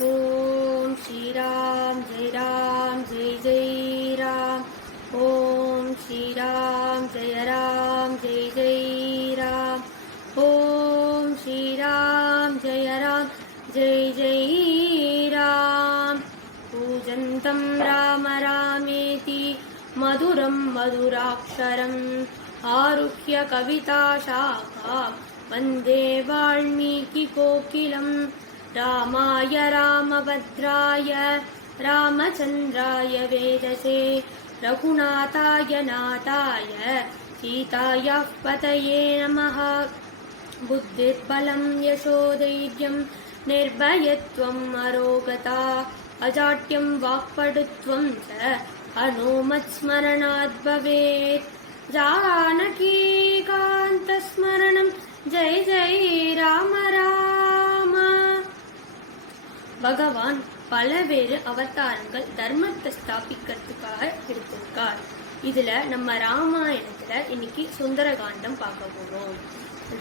ओम श्री राम जय जय राम। ओम श्री राम जय जय राम। ओम श्री राम जय जय राम। पूजन्तं राम रामेति मधुरं मधुराक्षरम् आरुह्य कविताशाखा वन्दे वाल्मीकिकोकिलम्। रामाय रामभद्राय रामचन्द्राय वेदसे रघुनाथाय नाथाय सीतायाः पतये नमः। बुद्धिर्बलं यशोधैर्यं निर्भयत्वम् अरोगता अजाड्यं वाक्पटुत्वं च हनुमत्स्मरणात् भवेत्। जानकीकान्तस्मरणं जय जय राम राम। பகவான் பலவேறு அவதாரங்கள் தர்மத்தை ஸ்தாபிக்கிறதுக்காக எடுத்திருக்கார். இதுல நம்ம ராமாயணத்துல இன்னைக்கு சுந்தரகாண்டம் பார்க்க போறோம்.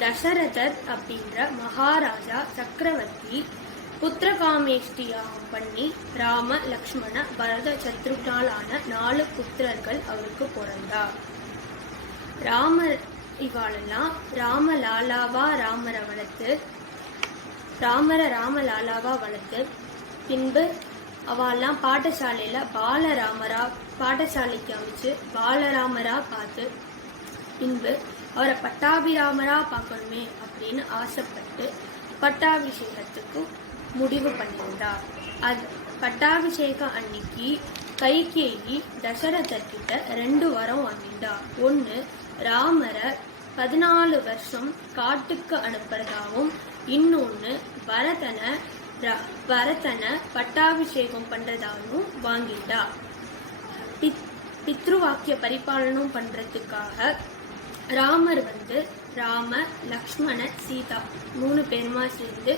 தசரதர் அப்படின்ற மகாராஜா சக்கரவர்த்தி புத்திரகாமேஷ்டியாகம் பண்ணி ராம லக்ஷ்மண பரத சத்ருக்னாலான 4 புத்திரர்கள் அவருக்கு பிறந்தார். ராமர் இவாளெல்லாம் ராமலாலாவா ராமலாலாவா வளர்த்து பின்பு அவெல்லாம் பாடசாலையில பாடசாலைக்கு அமைச்சு பாலராமரா பார்த்து பின்பு அவரை பட்டாபிராமரா பார்க்கணுமே அப்படின்னு ஆசைப்பட்டு பட்டாபிஷேகத்துக்கு முடிவு பண்ணியிருந்தார். பட்டாபிஷேகம் அன்னைக்கு கைகேயி தசரதர்கிட்ட 2 வரம் வாங்கிட்டார். ஒன்னு ராமரை 14 வருஷம் காட்டுக்கு அனுப்புறதாகவும் இன்னொன்னு பரதனை பட்டாபிஷேகம் பண்றதாகவும் வாங்கிட்டா. பித்ருவாக்கிய பரிபாலனம் பண்றதுக்காக ராமர் ராம லக்ஷ்மண சீதா 3 பேருமா சேர்ந்து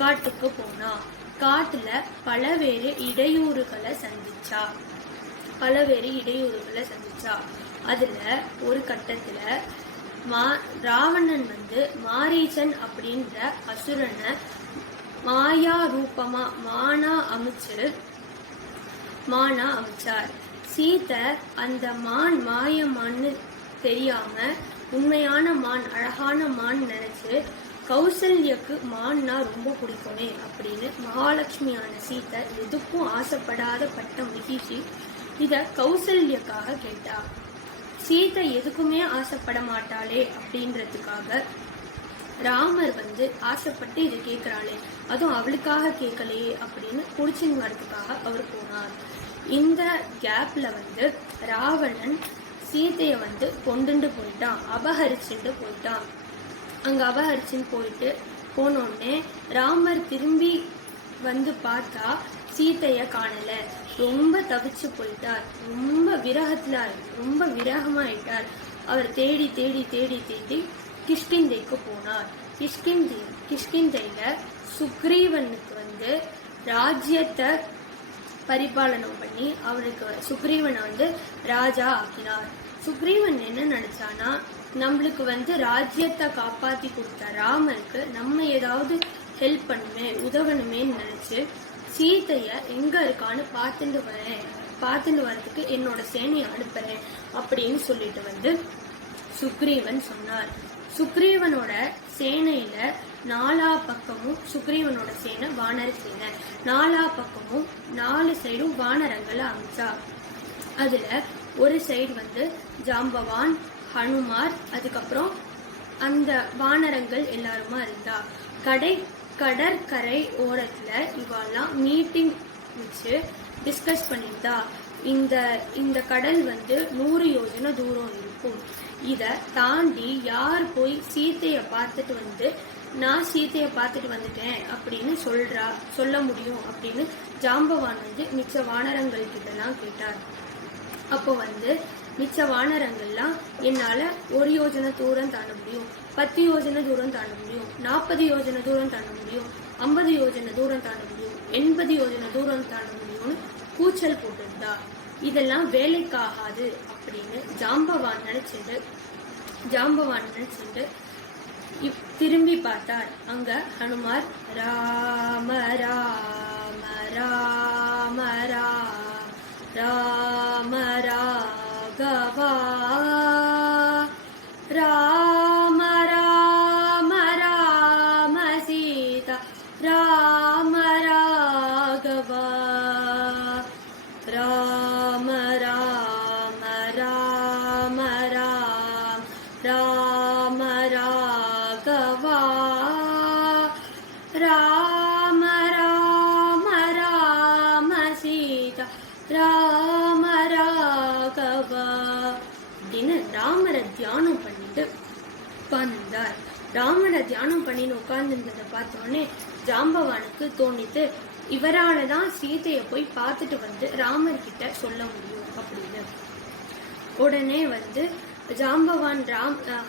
காட்டுக்கு போனா. காட்டுல பலவேறு இடையூறுகளை சந்திச்சா. அதுல ஒரு கட்டத்துல ராவணன் மாரீச்சன் அப்படின்ற அசுரனை மாயா ரூபமா மானா அமைச்சார். சீதை அந்த மாயமான்னு தெரியாம உண்மையான அழகான நினைச்சு கௌசல்யக்கு மான்னா ரொம்ப பிடிக்குமே அப்படின்னு மகாலட்சுமியான சீதை எதுக்கும் ஆசைப்படாத பட்ட மகிழ்ச்சி இத கௌசல்யக்காக கேட்டா. சீதை எதுக்குமே ஆசைப்பட மாட்டாளே அப்படின்றதுக்காக ராமர் ஆசைப்பட்டு இதை கேட்கிறாளே, அதுவும் அவளுக்காக கேட்கலையே அப்படின்னு புடிச்சின்னு வரதுக்காக அவர் போனார். இந்த கேப்ல ராவணன் சீதைய கொண்டுண்டு போயிட்டான், அபகரிச்சுட்டு போயிட்டான். அங்க அபகரிச்சுன்னு போனோடனே ராமர் திரும்பி பார்த்தா சீதைய காணல. ரொம்ப தவிச்சு போயிட்டார். ரொம்ப விரகமாயிட்டார். அவர் தேடி தேடி தேடி தேடி கிஷ்கிந்தைக்கு போனார். கிஷ்கிந்தையில சுக்ரீவனுக்கு ராஜ்யத்தை பரிபாலனம் பண்ணி அவனுக்கு சுக்ரீவனை ராஜா ஆக்கினார். சுக்ரீவன் என்ன நினைச்சானா, நம்மளுக்கு ராஜ்யத்தை காப்பாத்தி கொடுத்த ராமருக்கு நம்ம ஏதாவது ஹெல்ப் பண்ணுமே உதவணுமேன்னு நினைச்சு சீதைய எங்க இருக்கான்னு பார்த்துட்டு வரதுக்கு என்னோட சேனையை அனுப்புறேன் அப்படின்னு சொல்லிட்டு சுக்ரீவன் சொன்னார். சுக்ரீவனோட சேனையில 4 பக்கமும் சுக்ரீவனோட சேனை வானர சேனை 4 பக்கமும் 4 சைடும் வானரங்களை அமைச்சா. அதுல ஒரு சைடு ஜாம்பவான், ஹனுமார், அதுக்கப்புறம் அந்த வானரங்கள் எல்லாருமா இருந்தா. கடற்கரை ஓரத்துல இவாலாம் மீட்டிங் வச்சு டிஸ்கஸ் பண்ணிட்டா. இந்த கடல் 100 யோஜனை தூரம் இருக்கும். இத தாண்டி யார் போய் சீத்தைய பார்த்துட்டு நான் சீத்தைய பார்த்துட்டு வந்துட்டேன் அப்படின்னு சொல்ல முடியும் அப்படின்னு ஜாம்பவான் மிச்ச வானரங்கள் கிட்ட எல்லாம் கேட்டார். அப்போ மிச்ச வானரங்கள்லாம் என்னால 1 யோஜனை தூரம் தாண்ட முடியும், 10 யோஜனை தூரம் தாண்ட முடியும், 40 யோஜனை தூரம் தாண்ட முடியும், 50 யோஜனை தூரம் தாண்ட முடியும், 80 யோஜனை தூரம் தாண்ட முடியும்னு கூச்சல் போட்டுருந்தா. இதெல்லாம் வேலைக்காகாது அப்படின்னு ஜாம்பவான் நினைச்சிட்டு திரும்பி பார்த்தார். அங்க ஹனுமார் ராம ராம பண்ணின்னு உட்கார்ந்துருந்ததை பார்த்தோடனே ஜாம்பவானுக்கு தோணித்து, இவரால தான் சீதையை போய் பார்த்துட்டு வந்து ராமர் கிட்ட சொல்ல முடியும் அப்படின்னு. உடனே வந்து ஜாம்பவான்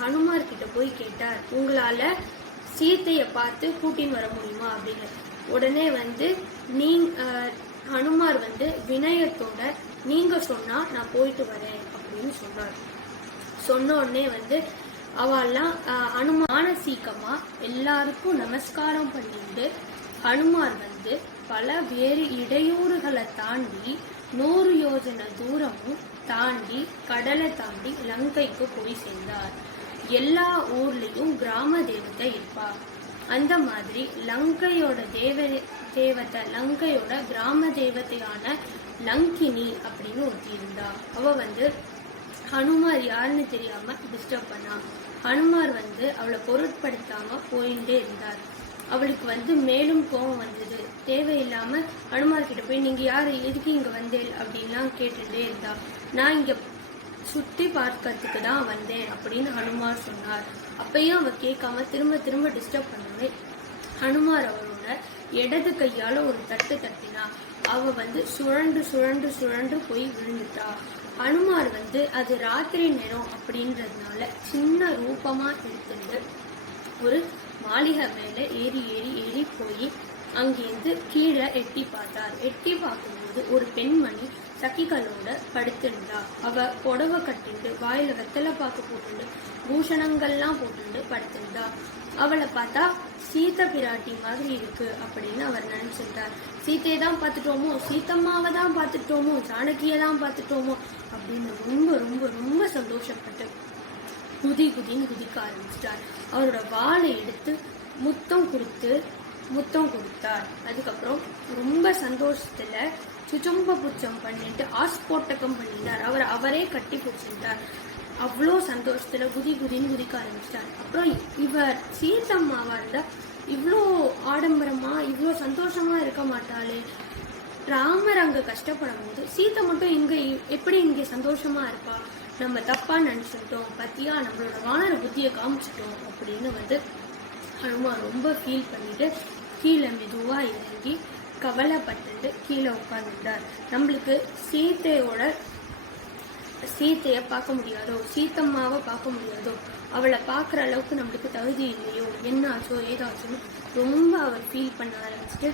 ஹனுமார் கிட்ட போய் கேட்டார், உங்களால சீதையை பார்த்து கூட்டின்னு வர முடியுமா அப்படின்னு. உடனே வந்து ஹனுமார் வந்து வினயத்தோட, நீங்க சொன்னா நான் போயிட்டு வரேன் அப்படின்னு சொன்னார். சொன்ன உடனே வந்து அவெல்லாம் மானசீகமா எல்லாருக்கும் நமஸ்காரம் பண்ணிட்டு ஹனுமார் வந்து பல வேறு இடையூறுகளை தாண்டி 100 யோஜனை தூரமும் தாண்டி கடலை தாண்டி லங்கைக்கு போய் சேர்ந்தார். எல்லா ஊர்லயும் கிராம தேவதை இருப்பார். அந்த மாதிரி லங்கையோட லங்கையோட கிராம தேவதையான லங்கினி அப்படின்னு ஒருத்தி இருந்தா. அவ வந்து ஹனுமார் யாருன்னு தெரியாம டிஸ்டர்ப் பண்ணா. ஹனுமார் வந்து அவளை பொருட்படுத்தாம போயிட்டே இருந்தார். அவளுக்கு வந்து மேலும் கோபம் வந்தது. தேவையில்லாம ஹனுமார் கிட்ட போய், நீங்க யாரு, எதுக்கு இங்க வந்தேன் அப்படின்லாம் கேட்டுட்டே இருந்தா. நான் இங்க சுத்தி பார்க்கறதுக்கு தான் வந்தேன் அப்படின்னு ஹனுமார் சொன்னார். அப்பயும் அவ கேட்காம திரும்ப திரும்ப டிஸ்டர்ப் பண்ணவே ஹனுமார் அவரோட இடது கையால ஒரு தட்டு தட்டினா. அவ வந்து சுழண்டு சுழண்டு சுழண்டு போய் விழுந்துட்டா. ஹனுமார் வந்து அது ராத்திரி நேரம் அப்படின்றதுனால சின்ன ரூபமா எடுத்துட்டு ஒரு மாளிகை மேல ஏறி ஏறி ஏறி போய் அங்கேருந்து கீழே எட்டி பார்த்தார். எட்டி பார்க்கும்போது ஒரு பெண்மணி சகிகளோட படுத்திருந்தா. அவ புடவை கட்டிண்டு வாயில வெத்தலை பாக்கு போட்டுண்டு பூஷணங்கள்லாம் போட்டுண்டு படுத்திருந்தா. அவளை பார்த்தா சீதை பிராட்டி மாதிரி இருக்கு அப்படின்னு அவர் நினைச்சிருந்தார். சீத்தையை தான் பார்த்துட்டோமோ, சீத்தம்மாவை தான் பார்த்துட்டோமோ, ஜானகியை தான் பார்த்துட்டோமோ அப்படின்னு ரொம்ப ரொம்ப ரொம்ப சந்தோஷப்பட்டு குதின்னு குதிக்க ஆரம்பிச்சிட்டார். அவரோட வாளை எடுத்து முத்தம் கொடுத்தார். அதுக்கப்புறம் ரொம்ப சந்தோஷத்துல சுச்சம்ப புச்சம் பண்ணிட்டு ஆஸ்போட்டகம் பண்ணிட்டார். அவரே கட்டி பிடிச்சிட்டார். அவ்வளோ சந்தோஷத்துல குதின்னு குதிக்க ஆரம்பிச்சிட்டார். அப்புறம் இவர் சீதம்மாவா இருந்தா இவ்வளோ ஆடம்பரமா இவ்வளோ சந்தோஷமா இருக்க மாட்டாளே. ராமர் அங்க கஷ்டப்படும் போது சீதை மட்டும் எப்படி இங்க சந்தோஷமா இருப்பா, நம்ம தப்பா நினைச்சிட்டோம், பத்தியா நம்மளோட வானர புத்தியை காமிச்சிட்டோம் அப்படின்னு வந்து ஹனுமான் ரொம்ப ஃபீல் பண்ணிட்டு கீழே மெதுவா இறங்கி கவலைப்பட்டு கீழே உட்கார்ந்துட்டார். நம்மளுக்கு சீத்தைய பார்க்க முடியாதோ, சீத்தம்மாவை பார்க்க முடியாதோ, அவளை பார்க்குற அளவுக்கு நம்மளுக்கு தகுதி இல்லையோ, என்ன ஆச்சோ ஏதாச்சோன்னு ரொம்ப அவர் ஃபீல் பண்ண ஆரம்பிச்சுட்டு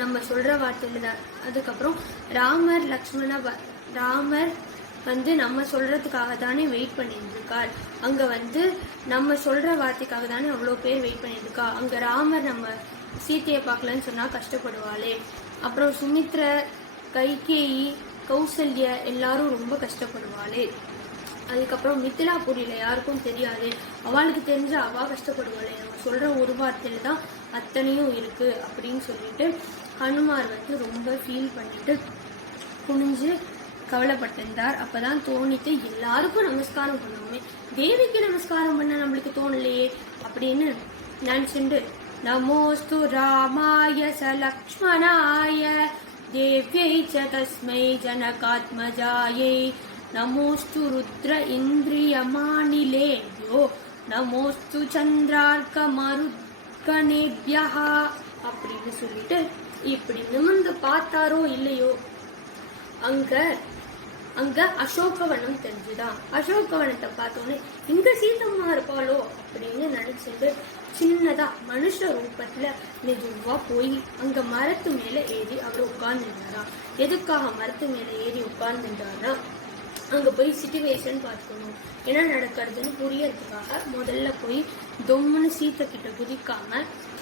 நம்ம சொல்ற வார்த்தையில தான். அதுக்கப்புறம் ராமர் வந்து நம்ம சொல்றதுக்காக தானே வெயிட் பண்ணிட்டு இருக்கார். அங்க வந்து நம்ம சொல்ற வார்த்தைக்காக தானே அவ்வளோ பேர் வெயிட் பண்ணிட்டு இருக்கா. அங்க ராமர் நம்ம சீத்தையை பார்க்கலன்னு சொன்னா கஷ்டப்படுவாளே. அப்புறம் சுமித்ர, கைகேயி, கௌசல்யா எல்லாரும் ரொம்ப கஷ்டப்படுவாளே. அதுக்கப்புறம் மித்திலாபுரியில யாருக்கும் தெரியாது, அவளுக்கு தெரிஞ்ச அவ கஷ்டப்படுவாளே. நம்ம சொல்ற ஒரு வார்த்தையில தான் அத்தனையும் இருக்கு அப்படின்னு சொல்லிட்டு ஹனுமார் வந்து ரொம்ப ஃபீல் பண்ணிட்டு குனிஞ்சு கவலைப்பட்டிருந்தார். அப்பதான் தோணிட்டு எல்லாருக்கும் நமஸ்காரம் பண்ணுவோமே, தேவிக்கு நமஸ்காரம் பண்ண நம்மளுக்கு தோணலையே அப்படின்னு நினைச்சுண்டு, நமோஸ்து ராமாய சலக்ஷ்மணாய தேவ்யை ச தஸ்மை ஜனகாத்மஜாயை நமோஸ்து ருத்ர இந்திரியமானிலேயோ நமோஸ்து சந்திரார்க்க மருத்கணேப்யா அப்படின்னு சொல்லிட்டு இப்படி நிமிர்ந்து பார்த்தாரோ இல்லையோ அங்க அசோகவனம் தெரிஞ்சுதான். அசோகவனத்தை பார்த்தோன்னே இங்க சீதம்மா இருப்பாளோ அப்படின்னு நினைச்சிட்டு சின்னதா மனுஷ ரூபத்துல மெதுவா போய் அங்க மரத்து மேல ஏறி அவர் உட்கார்ந்துட்டாராம். எதுக்காக மரத்து மேல ஏறி உட்கார்ந்துட்டாரா, அங்க போய் சிச்சுவேஷன் பார்க்கணும், என்ன நடக்கிறதுன்னு புரியறதுக்காக முதல்ல போய் தொம்முன்னு சீத்தை கிட்ட குதிக்காம,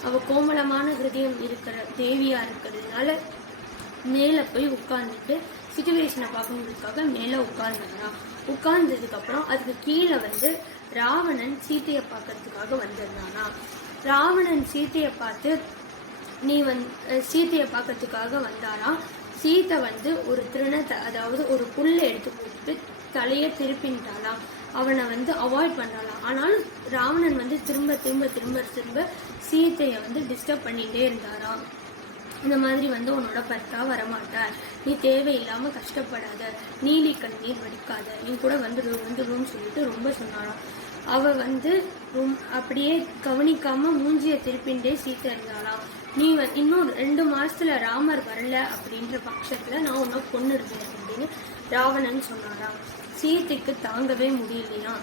அவ கோமலமான ஹிருதயம் இருக்கிற தேவியா இருக்கிறதுனால மேல போய் உட்கார்ந்துட்டு சிச்சுவேஷனை பார்க்கணுன்றதுக்காக மேல உட்கார்ந்தாராம். உட்கார்ந்ததுக்கு அப்புறம் அதுக்கு கீழே வந்து ராவணன் சீத்தையை பார்க்கறதுக்காக வந்திருந்தானா. ராவணன் சீத்தையை பார்த்து சீத்தையை பார்க்கறதுக்காக வந்தாராம். சீத்தை வந்து ஒரு திருணத்தை, அதாவது ஒரு புல்லை எடுத்து போட்டுட்டு தலையை திருப்பின்ட்டாலாம். அவனை வந்து அவாய்ட் பண்ணலாம். ஆனாலும் ராவணன் வந்து திரும்ப திரும்ப திரும்ப திரும்ப சீத்தையை வந்து டிஸ்டர்ப் பண்ணிட்டே இருந்தாராம். இந்த மாதிரி வந்து உன்னோட பர்த்தா வரமாட்டார், நீ தேவையில்லாம கஷ்டப்படாத, நீலி கண்ணீர் வடிக்காத, நீ கூட வந்துடுன்னு சொல்லிட்டு ரொம்ப சொன்னாராம். அவ வந்து அப்படியே கவனிக்காம மூஞ்சிய திருப்பிண்டே சீத்தை இருந்தாலாம். நீ இன்னும் 2 மாசத்துல ராமர் வரல அப்படின்ற பட்சத்துல நான் உன்னை கொன்னுடுவேன் அப்படின்னு ராவணன் சொன்னாராம். சீதைக்கு தாங்கவே முடியலையா,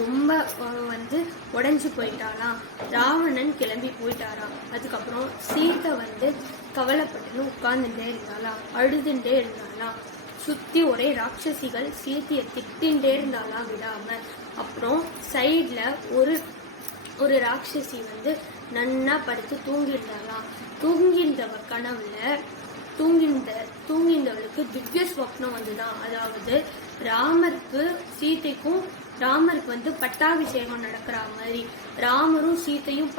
ரொம்ப வந்து உடைஞ்சு போயிட்டாலாம். ராவணன் கிளம்பி போயிட்டாராம். அதுக்கப்புறம் சீத்தை வந்து கவலைப்பட்டுன்னு உட்கார்ந்துட்டே இருந்தாலாம், அழுதுண்டே இருந்தாலாம். சுத்தி ஒரே ராட்சசிகள் சீத்தைய திட்டின்ண்டே இருந்தாலாம் விடாம. அப்புறம் சைட்ல ஒரு ராட்சசி வந்து நன்னா படுத்து தூங்கிருந்தாலாம். தூங்கின்றவ கனவுல தூங்கின்றவளுக்கு திவ்ய ஸ்வப்னம் வந்துதான். அதாவது ராமருக்கு வந்து பட்டாபிஷேகம் நடக்கிற மாதிரி, ராமரும் சீத்தையும்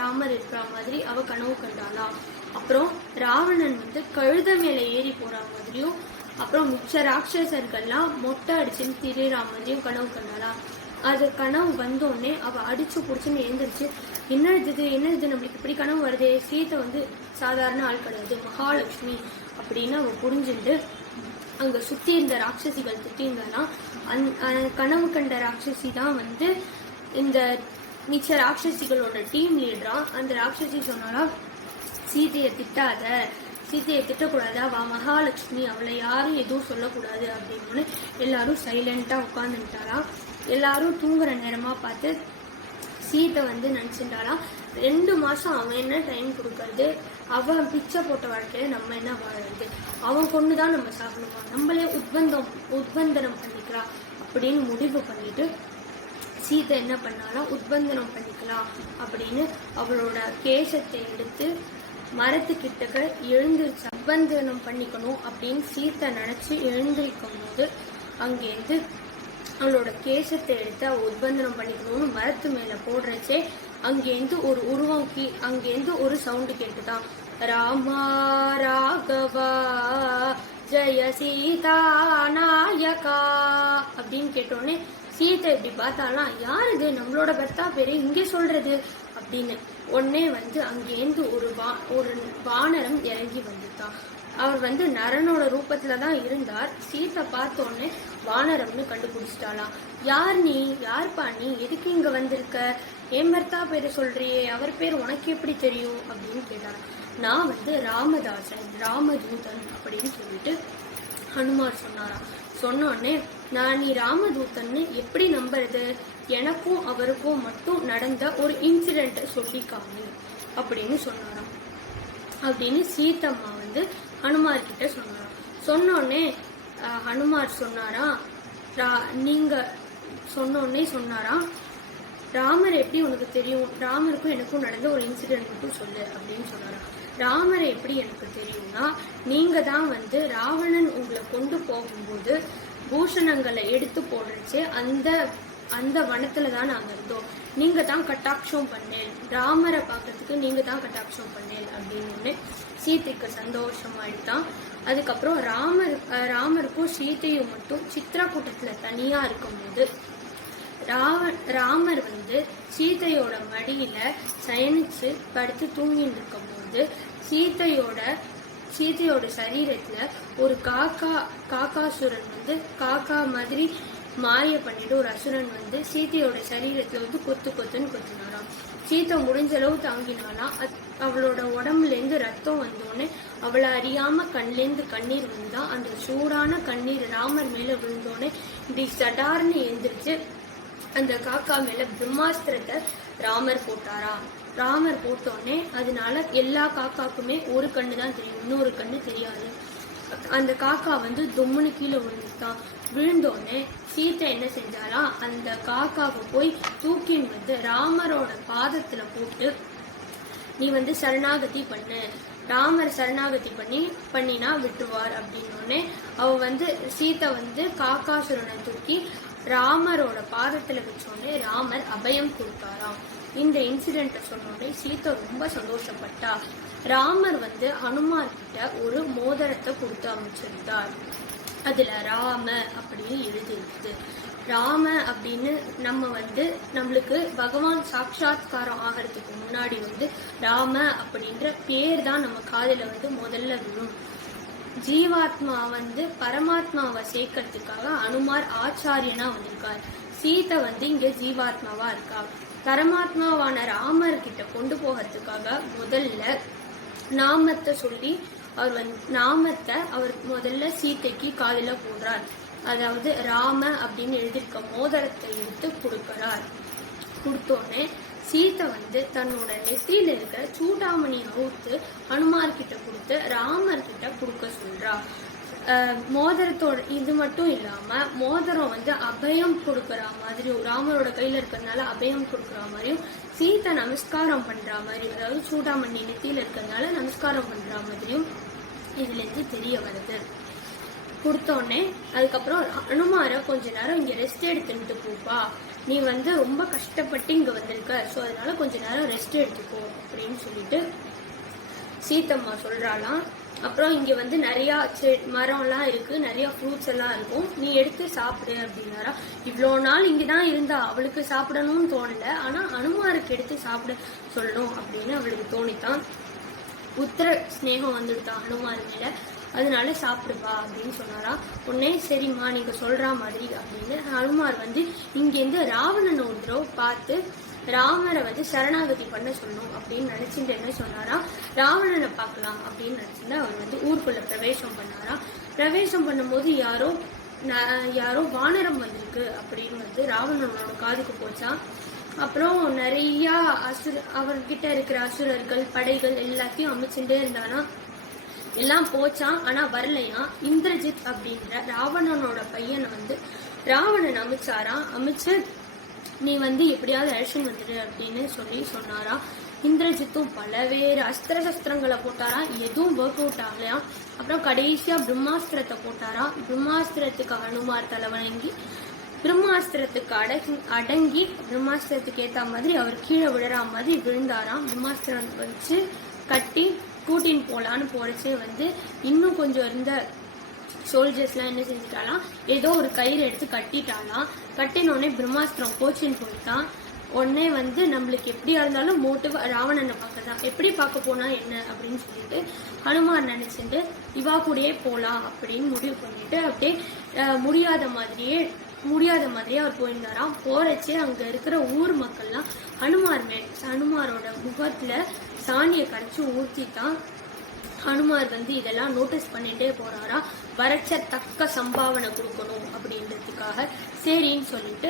ராமர் இருக்கிற மாதிரி அவ கனவு கண்டாலாம். அப்புறம் ராவணன் வந்து கழுத மேல ஏறி போற மாதிரியும், அப்புறம் மிச்ச ராட்சசர்கள்லாம் மொட்டை அடிச்சுன்னு திரியிற மாதிரியும் கனவு கண்டாலாம். அது கனவு வந்தோடனே அவ அடிச்சு புடிச்சுன்னு எழுந்திரிச்சு, என்னது நம்மளுக்கு இப்படி கனவு வருதே, சீத்தை வந்து சாதாரண ஆள் கிடையாது, மகாலட்சுமி அப்படின்னு அவ புரிஞ்சுட்டு அங்க சுத்தி இருந்த ராட்சசிகள் திட்டிருந்தாலாம். கனவு கண்ட ராட்சசி தான் வந்து இந்த மிச்ச ராட்சசிகளோட டீம் லீடரா. அந்த ராட்சசி சொன்னாலாம், சீதையை திட்டக்கூடாது, அவ மகாலட்சுமி, அவளை யாரும் எதுவும் சொல்லக்கூடாது அப்படின்னு எல்லாரும் சைலண்டா உட்கார்ந்துட்டாலாம். எல்லாரும் தூங்குற நேரமா பார்த்து சீத்தை வந்து நினைச்சுட்டாலாம், 2 மாசம் அவன் என்ன டைம் கொடுக்கறது, அவன் பிச்சை போட்ட வாழ்க்கையில நம்ம என்ன வாழறது, அவன் கொண்டுதான் நம்ம சாப்பிடுமா, நம்மளே உத்பந்தனம் பண்ணிக்கலாம் அப்படின்னு முடிவு பண்ணிட்டு சீத்தை என்ன பண்ணாலும் உத்பந்தனம் பண்ணிக்கலாம் அப்படின்னு அவளோட கேசத்தை எடுத்து மரத்துக்கிட்டக்க எழுந்திருச்சு உத்பந்தனம் பண்ணிக்கணும் அப்படின்னு சீத்தை நினைச்சு எழுந்திருக்கும் போது அங்கேருந்து அவளோட கேசத்தை எடுத்து அவ உத்பந்தனம் பண்ணிக்கணும்னு மரத்து மேல போடுறச்சே அங்கேருந்து ஒரு உருவம் அங்கேருந்து ஒரு சவுண்டு கேட்டுதான், ராமா ராகவா ஜெய சீதா நாயகா அப்படின்னு கேட்டோடனே சீதை இப்படி பார்த்தாலாம், யாருது, நம்மளோட பர்த்தா பேரு இங்கே சொல்றது அப்படின்னு. உடனே வந்து அங்கேருந்து ஒரு வானரம் இறங்கி வந்துட்டான். அவர் வந்து நரனோட ரூபத்துலதான் இருந்தார். சீத்தை பார்த்தோன்னே வானரம்னு கண்டுபிடிச்சிட்டாலாம். யார்ப்பா நீ, எதுக்கு இங்க வந்திருக்க, என் பர்த்தா பேரு சொல்றியே, அவர் பேர் உனக்கு எப்படி தெரியும் அப்படின்னு கேட்டாராம். நான் வந்து ராமதாசன், ராமதூதன் அப்படின்னு சொல்லிட்டு ஹனுமார் சொன்னாராம். சொன்னோடனே நீ ராமதூதன்னு எப்படி நம்புறது, எனக்கும் அவருக்கும் மட்டும் நடந்த ஒரு இன்சிடென்ட் சொல்லிக்காமி அப்படின்னு சொன்னாராம். அப்படின்னு சீத்தம்மா வந்து ஹனுமார் கிட்ட சொன்னாராம். சொன்னோடனே ஹனுமார் சொன்னாராம், நீங்க சொன்னாராம், ராமர் எப்படி உனக்கு தெரியும், ராமருக்கும் எனக்கும் நடந்த ஒரு இன்சிடென்ட் மட்டும் சொல்லு அப்படின்னு சொன்னாராம். ராமரை எப்படி எனக்கு தெரியும்னா, நீங்க தான் வந்து ராவணன் உங்களை கொண்டு போகும்போது பூஷணங்களை எடுத்து போடுறச்சு அந்த வனத்துலதான் நாங்க இருந்தோம், நீங்க தான் கட்டாட்சம் பண்ணேன், ராமரை பாக்குறதுக்கு நீங்க தான் கட்டாட்சம் பண்ணேன் அப்படின்னு சீதைக்கு சந்தோஷமாயிட்டான். அதுக்கப்புறம் ராமருக்கும் சீதையும் மட்டும் சித்ரக்கூட்டத்துல தனியா இருக்கும்போது ராமர் வந்து சீதையோட மடியில சயனிச்சு படுத்து தூங்கிட்டு இருக்கும் போது சீதையோட சரீரத்துல ஒரு காக்காசுரன் வந்து காக்கா மாதிரி மாய பண்ணிட்டு ஒரு அசுரன் வந்து சீதையோட சரீரத்துல வந்து கொத்துன்னு கொத்தினாராம். சீத்தை முடிஞ்ச அளவு தாங்கினாலாம். அவளோட உடம்புல இருந்து ரத்தம் வந்தோடனே அவளை அறியாம கண்லேருந்து கண்ணீர் வந்தா. அந்த சூடான கண்ணீர் ராமர் மேல விழுந்தோடனே இப்படி சடார்னு எழுந்திரிச்சு அந்த காக்கா மேல பிரம்மாஸ்திரத்தை ராமர் போட்டாராம். ராமர் போட்டோடனே அதனால எல்லா காக்காக்குமே ஒரு கண்ணு தான் தெரியும், இன்னொரு கண்ணு தெரியாது. அந்த காக்கா வந்து தொம்முன்னு கீழே விழுந்துட்டான். விழுந்தோடனே சீத்தை என்ன செஞ்சாலாம், அந்த காக்காவை போய் தூக்கின்னு வந்து ராமரோட பாதத்துல போட்டு நீ வந்து சரணாகதி பண்ணு, ராமர் சரணாகதி பண்ணினா விட்டுவார் அப்படின்னோடனே அவ வந்து சீத்தை வந்து காக்காசுரனை தூக்கி ராமரோட பாதத்துல வச்சோடனே ராமர் அபயம் கொடுத்தாராம். இந்த இன்சிடென்ட சொன்னோடனே சீத்தை ரொம்ப சந்தோஷப்பட்டா. ராமர் வந்து ஹனுமார் கிட்ட ஒரு மோதிரத்தை கொடுத்து அமைச்சிருந்தார். அதுல ராம அப்படின்னு எழுதிருக்கு. ராம அப்படின்னு நம்ம வந்து நம்மளுக்கு பகவான் சாட்சாத்காரம் ஆகிறதுக்கு முன்னாடி வந்து ராம அப்படின்ற பேர் தான் நம்ம காதுல வந்து முதல்ல விழும். ஜீவாத்மா வந்து பரமாத்மாவை சேர்க்கறதுக்காக அனுமார் ஆச்சாரியனா வந்திருக்கார். சீதை வந்து இங்க ஜீவாத்மாவா இருக்கா. பரமாத்மாவான ராமர் கிட்ட கொண்டு போகிறதுக்காக முதல்ல நாமத்தை சொல்லி நாமத்தை அவர் முதல்ல சீதைக்கு காதுல போடுறார். அதாவது ராம அப்படின்னு எழுதியிருக்க மோதிரத்தை எடுத்து கொடுக்கிறார். கொடுத்தோடனே சீதை வந்து தன்னோட நெத்தியில இருக்கிற சூடாமணி அவுத்து ஹனுமார் கிட்ட கொடுத்து ராமர் கிட்ட கொடுக்க சொல்றா. மோதிரத்தோட இது மட்டும் இல்லாம மோதிரம் வந்து அபயம் கொடுக்கற மாதிரியும், ராமரோட கையில இருக்கிறதுனால அபயம் கொடுக்கற மாதிரியும், சீதை நமஸ்காரம் பண்ற மாதிரி, அதாவது சூடாமணி நெத்தியில இருக்கிறதுனால நமஸ்காரம் பண்ற மாதிரியும் இதுல இருந்து தெரிய வருது. கொடுத்தோடனே அதுக்கப்புறம் ஹனுமார கொஞ்ச நேரம் இங்க ரெஸ்ட் எடுத்துட்டு போப்பா, நீ வந்து ரொம்ப கஷ்டப்பட்டு இங்க வந்திருக்க, ஸோ அதனால கொஞ்ச நேரம் ரெஸ்ட் எடுத்துக்கோ அப்படின்னு சொல்லிட்டு சீத்தம்மா சொல்றாளாம். அப்புறம் இங்க வந்து நிறைய மரம்லாம் இருக்கு, நிறைய ஃப்ரூட்ஸ் எல்லாம் இருக்கும், நீ எடுத்து சாப்பிடு அப்படின்னாரா. இவ்வளோ நாள் இங்கதான் இருந்தா, அவளுக்கு சாப்பிடணும்னு தோணல, ஆனா ஹனுமாருக்கு எடுத்து சாப்பிட சொல்லணும் அப்படின்னு அவளுக்கு தோணித்தான். புத்திர ஸ்நேகம் வந்துடுதான் ஹனுமார் மேல, அதனால சாப்பிடுப்பா அப்படின்னு சொன்னாரா. உடனே சரிம்மா நீங்க சொல்ற மாதிரி அப்படின்னு ஹனுமார் வந்து இங்கேருந்து ராவணன் ஒரு தடவை பார்த்து ராமரை வந்து சரணாகதி பண்ண சொல்லணும் அப்படின்னு நினைச்சுட்டு என்ன சொன்னாரா, ராவணனை பார்க்கலாம் அப்படின்னு நினைச்சுட்டு அவர் வந்து ஊருக்குள்ள பிரவேசம் பண்ணாரா. பிரவேசம் பண்ணும்போது யாரோ வானரம் வந்திருக்கு அப்படின்னு வந்து ராவணனோட காதுக்கு போச்சா. அப்புறம் நிறைய அவர்கிட்ட இருக்கிற அசுரர்கள் படைகள் எல்லாத்தையும் அமைச்சுட்டே இருந்தானா. எல்லாம் போச்சான், ஆனா வரலையா. இந்திரஜித் அப்படின்ற ராவணனோட பையனை வந்து ராவணன் அமைச்சாராம். அமைச்சு நீ வந்து எப்படியாவது அழைச்சின்னு வந்துடு அப்படின்னு சொன்னாரா. இந்திரஜித்தும் பலவேறு அஸ்திர சஸ்திரங்களை போட்டாரா, எதுவும் ஒர்க் அவுட் ஆகலையா. அப்புறம் கடைசியா பிரம்மாஸ்திரத்தை போட்டாரா. பிரம்மாஸ்திரத்துக்கு ஹனுமார் தலைவணங்கி பிரம்மாஸ்திரத்துக்கு அடங்கி பிரம்மாஸ்திரத்துக்கு ஏத்த மாதிரி அவர் கீழே விழுற மாதிரி விழுந்தாராம். பிரம்மாஸ்திரம் வச்சு கட்டி கூட்டின்னு போலான்னு போறச்சே வந்து இன்னும் கொஞ்சம் இருந்த சோல்ஜர்ஸ்லாம் என்ன செஞ்சுட்டாலாம், ஏதோ ஒரு கயிறு எடுத்து கட்டிட்டாலாம். கட்டினோடனே பிரம்மாஸ்திரம் போச்சுன்னு போயிட்டான். உடனே வந்து நம்மளுக்கு எப்படியா இருந்தாலும் மோட்டிவ் ராவணனை பார்க்கதான், எப்படி பார்க்க போனா என்ன அப்படின்னு சொல்லிட்டு ஹனுமார் நினைச்சிட்டு இவா கூடயே போலாம் அப்படின்னு முடிவு பண்ணிட்டு அப்படியே முடியாத மாதிரியே அவர் போயிருந்தாராம். போறச்சே அங்க இருக்கிற ஊர் மக்கள்லாம் ஹனுமாரோட முகத்துல சாணியை கரைச்சு ஊற்றித்தான். ஹனுமார் வந்து இதெல்லாம் நோட்டீஸ் பண்ணிட்டே போறாரா. வறட்ச தக்க சம்பாவனை கொடுக்கணும் அப்படின்றதுக்காக சரின்னு சொல்லிட்டு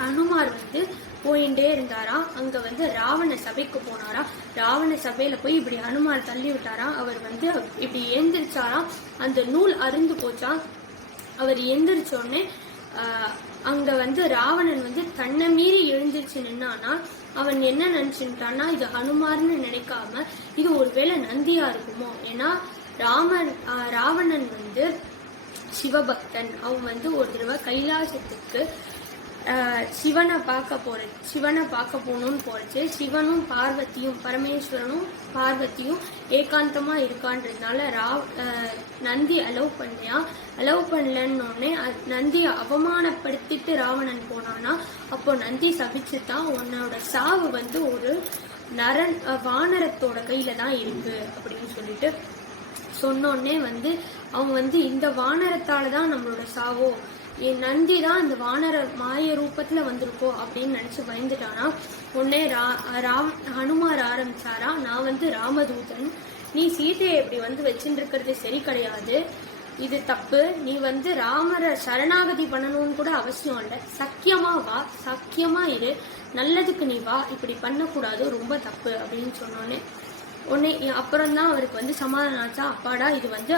ஹனுமார் வந்து போயிட்டே இருந்தாரா. அங்க வந்து ராவண சபைக்கு போனாரா. ராவண சபையில போய் இப்படி ஹனுமார் தள்ளி விட்டாரா. அவர் வந்து இப்படி எந்திரிச்சாரா. அந்த நூல் அருந்து போச்சா. அவர் எந்திரிச்சோடனே அங்க வந்து ராவணன் வந்து தன்னை மீறி எழுந்திருச்சு நின்னானா. அவன் என்ன நினைச்சுட்டான்னா, இது ஹனுமார்னு நினைக்காம இது ஒருவேளை நந்தியா இருக்குமோ. ஏன்னா ராவணன் வந்து சிவபக்தன். அவன் வந்து ஒரு தடவை கைலாசத்துக்கு சிவனை பார்க்க போகணும்னு போறச்சு. சிவனும் பரமேஸ்வரனும் பார்வதியும் ஏகாந்தமா இருக்கான்றதுனால நந்தி அலோவ் பண்ணலன்னு நந்தியை அவமானப்படுத்திட்டு ராவணன் போனானா. அப்போ நந்தி சபிச்சுதான் உன்னோட சாவு வந்து ஒரு வானரத்தோட கையில தான் இருக்கு அப்படின்னு சொல்லிட்டு சொன்னோடனே வந்து அவன் வந்து இந்த வானரத்தாலதான் நம்மளோட சாவோ, என் நந்தி தான் இந்த வானர மாய ரூபத்துல வந்திருக்கோ அப்படின்னு நினைச்சு பயந்துட்டானா. உடனே ஹனுமார் ஆரம்பிச்சாரா, நான் வந்து ராமதூதன், நீ சீதையை இப்படி வந்து வச்சுட்டு இருக்கிறது சரி கிடையாது, இது தப்பு, நீ வந்து ராமரை சரணாகதி பண்ணணும்னு கூட அவசியம் இல்லை, சக்கியமா இரு, நல்லதுக்கு நீ வா, இப்படி பண்ணக்கூடாது, ரொம்ப தப்பு அப்படின்னு சொன்னோன்னே உடனே அப்புறம்தான் அவருக்கு வந்து சமாதானம் ஆச்சா. அப்பாடா இது வந்து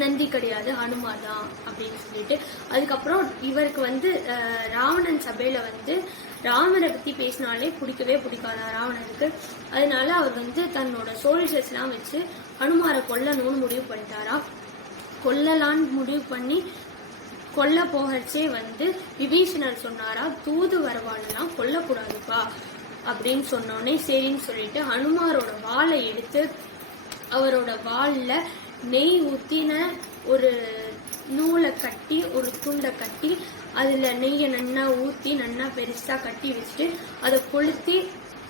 நந்தி கிடையாது ஹனுமார் தான் அப்படின்னு சொல்லிட்டு. அதுக்கப்புறம் இவருக்கு வந்து ராவணன் சபையில வந்து ராமரை பத்தி பேசினாலே பிடிக்கவே பிடிக்காதா ராவணனுக்கு. அதனால அவர் வந்து தன்னோட சோல்ஜர்ஸ் எல்லாம் வச்சு ஹனுமாரை கொல்லணும்னு முடிவு பண்ணிட்டாரா. கொல்லலான்னு முடிவு பண்ணி கொல்ல போகச்சே வந்து விபீஷணர் சொன்னாரா, தூது வரவாளெல்லாம் கொல்லக்கூடாதுப்பா அப்படின்னு சொன்னோடனே சரின்னு சொல்லிட்டு ஹனுமாரோட வாளை எடுத்து அவரோட வாள்ல நெய் ஊத்தின ஒரு நூலை கட்டி ஒரு துண்டை கட்டி அதுல நெய்யை நன்னா ஊத்தி நன்னா பெருசா கட்டி வச்சுட்டு அதை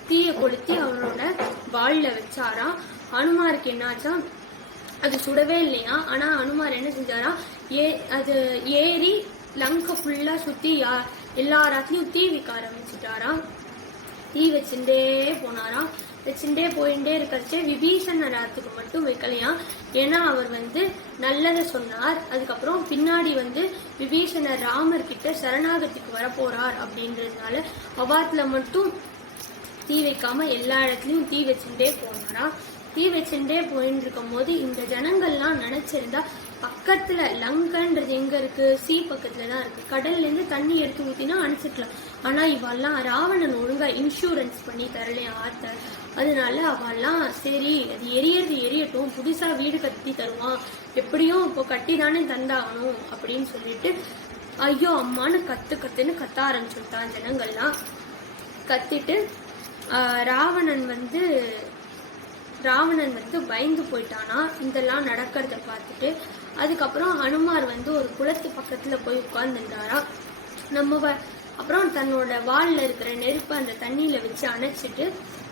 தீய கொளுத்தி அவரோட வாள்ல வச்சாரா. ஹனுமாருக்கு என்னாச்சா, அது சுடவே இல்லையா. ஆனா ஹனுமார் என்ன செஞ்சாரா, அது ஏறி லங்கை ஃபுல்லா சுத்தி எல்லா ராத்திலையும் தீ வைக்க ஆரம்பிச்சுட்டாராம். தீ வச்சுட்டே போனாராம். வச்சுட்டே போயிட்டே இருக்கிறச்சே விபீஷணராத்துக்கு மட்டும் வைக்கலையாம். ஏன்னா அவர் வந்து நல்லதை சொன்னார். அதுக்கப்புறம் பின்னாடி வந்து விபீஷணர் ராமர் கிட்ட சரணாகத்துக்கு வர போறார் அப்படின்றதுனால அவாத்துல மட்டும் தீ வைக்காம எல்லா இடத்துலயும் தீ வச்சுட்டே போனாராம். தீ வச்சுட்டே போயிட்டு இருக்கும் போது இந்த ஜனங்கள்லாம் நினைச்சிருந்தா பக்கத்துல லங்கன்றது எங்க இருக்கு, சீ பக்கத்துலதான் இருக்கு, கடல்ல இருந்து தண்ணி எடுத்து ஊத்தினா அனுப்பிச்சிக்கலாம். ஆனா இவெல்லாம் ராவணன் ஒழுங்கா இன்சூரன்ஸ் பண்ணி தரலையா ஆத்த. அதனால அவெல்லாம் சரி அது எரியட்டும், புதுசா வீடு கட்டி தருவான், எப்படியும் இப்போ கட்டி தானே தந்தாகணும் அப்படின்னு சொல்லிட்டு ஐயோ அம்மான்னு கத்துன்னு கத்த ஆரம்பிச்சுட்டான். ஜனங்கள்லாம் கத்திட்டு ராவணன் வந்து பயந்து போயிட்டானா இதெல்லாம் நடக்கிறத பார்த்துட்டு. அதுக்கப்புறம் ஹனுமார் வந்து ஒரு குளத்து பக்கத்துல போய் உட்கார்ந்துட்டாரா. அப்புறம் தன்னோட வால்ல இருக்கிற நெருப்பை அந்த தண்ணியில வச்சு அணைச்சிட்டு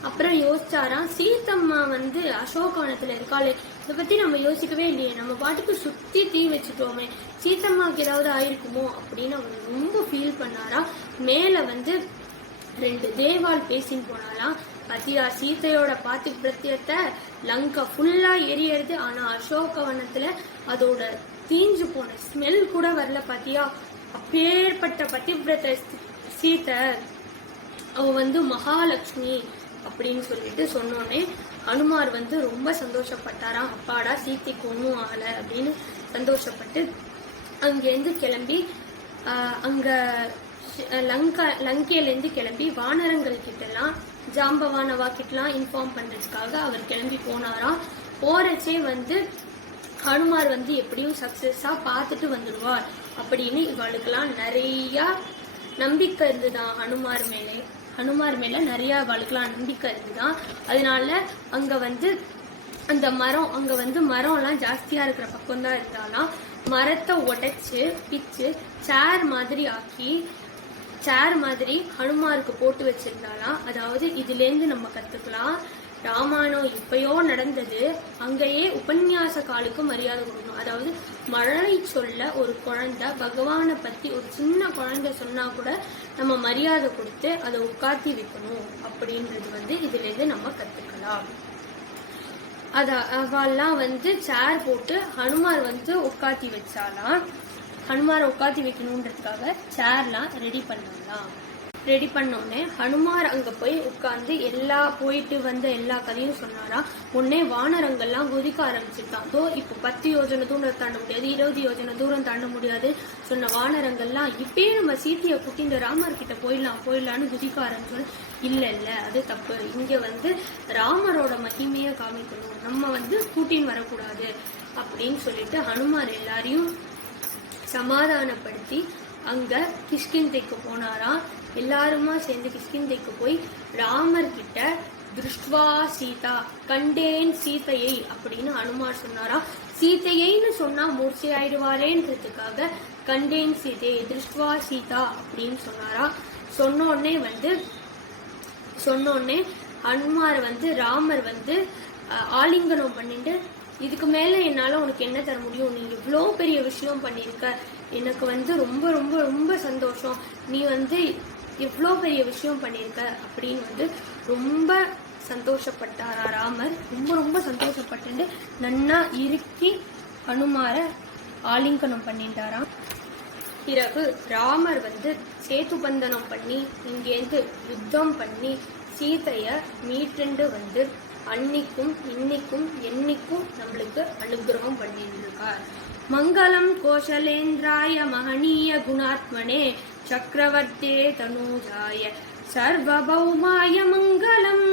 அப்புறம் யோசிச்சாராம், சீத்தம்மா வந்து அசோகவனத்துல இருக்காளே, இதை பத்தி நம்ம யோசிக்கவே இல்லையே, நம்ம பாட்டுக்கு சுத்தி தீ வச்சுட்டோமே, சீத்தம்மாக்கு ஏதாவது ஆயிருக்குமோ அப்படின்னு அவர் ரொம்ப ஃபீல் பண்ணாரா. மேல வந்து 2 தேவால் பேசின்னு போனாலாம். பாத்தியா சீத்தையோட பாத்திபிரத்தியத்தை லங்கா ஃபுல்லா எரியறது, ஆனா அசோகவனத்துல அதோட தீஞ்சு போன ஸ்மெல் கூட வரல. பாத்தியா அப்பேற்பட்ட பதிவிரத சீத்தை அவ வந்து மகாலட்சுமி அப்படின்னு சொல்லிட்டு சொன்னோன்னே ஹனுமார் வந்து ரொம்ப சந்தோஷப்பட்டாராம். அப்பாடா சீத்தைக்கு ஒன்றும் ஆகல அப்படின்னு சந்தோஷப்பட்டு அங்கேருந்து கிளம்பி அங்க லங்கையிலேருந்து கிளம்பி வானரங்கள் கிட்டலாம் ஜாம்பவானவா கிட்டலாம் இன்ஃபார்ம் பண்றதுக்காக அவர் கிளம்பி போனாராம். போறச்சே வந்து ஹனுமார் வந்து எப்படியும் சக்சஸா பார்த்துட்டு வந்துடுவார் அப்படின்னு இவளுக்கெல்லாம் நிறைய நம்பிக்கை இருந்துதான். ஹனுமார் மேல நிறைய இவளுக்கெல்லாம் நம்பிக்கை இருந்துதான். அதனால அங்க வந்து அந்த மரம் எல்லாம் ஜாஸ்தியா இருக்கிற பக்கம் தான் இருந்தாலும் மரத்தை உடைச்சு பிச்சு சேர் மாதிரி ஹனுமாருக்கு போட்டு வச்சிருந்தாலாம். அதாவது இதுல இருந்து நம்ம கத்துக்கலாம், ராமாயணம் இப்பயோ நடந்தது, அங்கேயே உபன்யாச காலுக்கு மரியாதை கொடுக்கணும். அதாவது மழலை சொல்ல ஒரு குழந்தை பகவானை பத்தி ஒரு சின்ன குழந்தை சொன்னா கூட நம்ம மரியாதை கொடுத்து அதை உட்காத்தி வைக்கணும் அப்படின்றது வந்து இதுல இருந்து நம்ம கத்துக்கலாம். அவெல்லாம் வந்து சேர் போட்டு ஹனுமார் வந்து உட்காத்தி வச்சாலாம். ஹனுமாரை உட்காத்தி வைக்கணுன்றதுக்காக சேர்லாம் ரெடி பண்ணோடனே ஹனுமார் அங்க போய் உட்கார்ந்து போயிட்டு வந்த எல்லா கதையும் சொன்னாரா. உடனே வானரங்கள்லாம் குதிக்க ஆரம்பிச்சுட்டான். இப்போ 10 யோஜனை தூரம் தாண்ட முடியாது, 20 யோஜனை தூரம் தாண்ட முடியாது சொன்ன வானரங்கள்லாம் இப்பயே நம்ம சீத்தையை கூட்டிட்டு ராமர் கிட்ட போயிடலான்னு குதிக்க ஆரம்பிச்சோம். இல்ல அது தப்பு, இங்க வந்து ராமரோட மகிமையை காமிக்கணும், நம்ம வந்து கூட்டின்னு வரக்கூடாது அப்படின்னு சொல்லிட்டு ஹனுமார் எல்லாரையும் சமாதானப்படுத்தி அங்க கிஷ்கிந்தைக்கு போனாராம். எல்லாருமா சேர்ந்து கிஷ்கிந்தைக்கு போய் ராமர் கிட்ட திருஷ்டுவா சீதா, கண்டேன் சீதையை அப்படின்னு ஹனுமார் சொன்னாரா. சீதையைன்னு சொன்னா மூர்ச்சையாயிடுவாரேன்றதுக்காக கண்டேன் சீதையை திருஷ்டுவா சீதா அப்படின்னு சொன்னாரா. சொன்னோடனே ஹனுமார் வந்து ராமர் வந்து ஆலிங்கனம் பண்ணிட்டு, இதுக்கு மேல என்னால உனக்கு என்ன தர முடியும், நீ இவ்வளோ பெரிய விஷயம் பண்ணிருக்க, எனக்கு வந்து ரொம்ப ரொம்ப ரொம்ப சந்தோஷம், நீ வந்து இவ்வளோ பெரிய விஷயம் பண்ணிருக்க அப்படின்னு வந்து ரொம்ப சந்தோஷப்பட்டாரா ராமர். ரொம்ப ரொம்ப சந்தோஷப்பட்டு நன்னா இறுக்கி ஹனுமார ஆலிங்கனம் பண்ணிட்டாராம். பிறகு ராமர் வந்து சேத்து பந்தனம் பண்ணி இங்கேருந்து யுத்தம் பண்ணி சீதைய மீட்டுண்டு வந்து அன்னைக்கும் இன்னைக்கும் என்னைக்கும் நம்மளுக்கு அனுகிரகம் பண்ணிட்டு இருக்கார். மங்களம் கோஷலேந்திராய மகனீய குணாத்மனே சக்கரவர்த்தே தனூஜாய சர்வபௌமாய மங்களம்.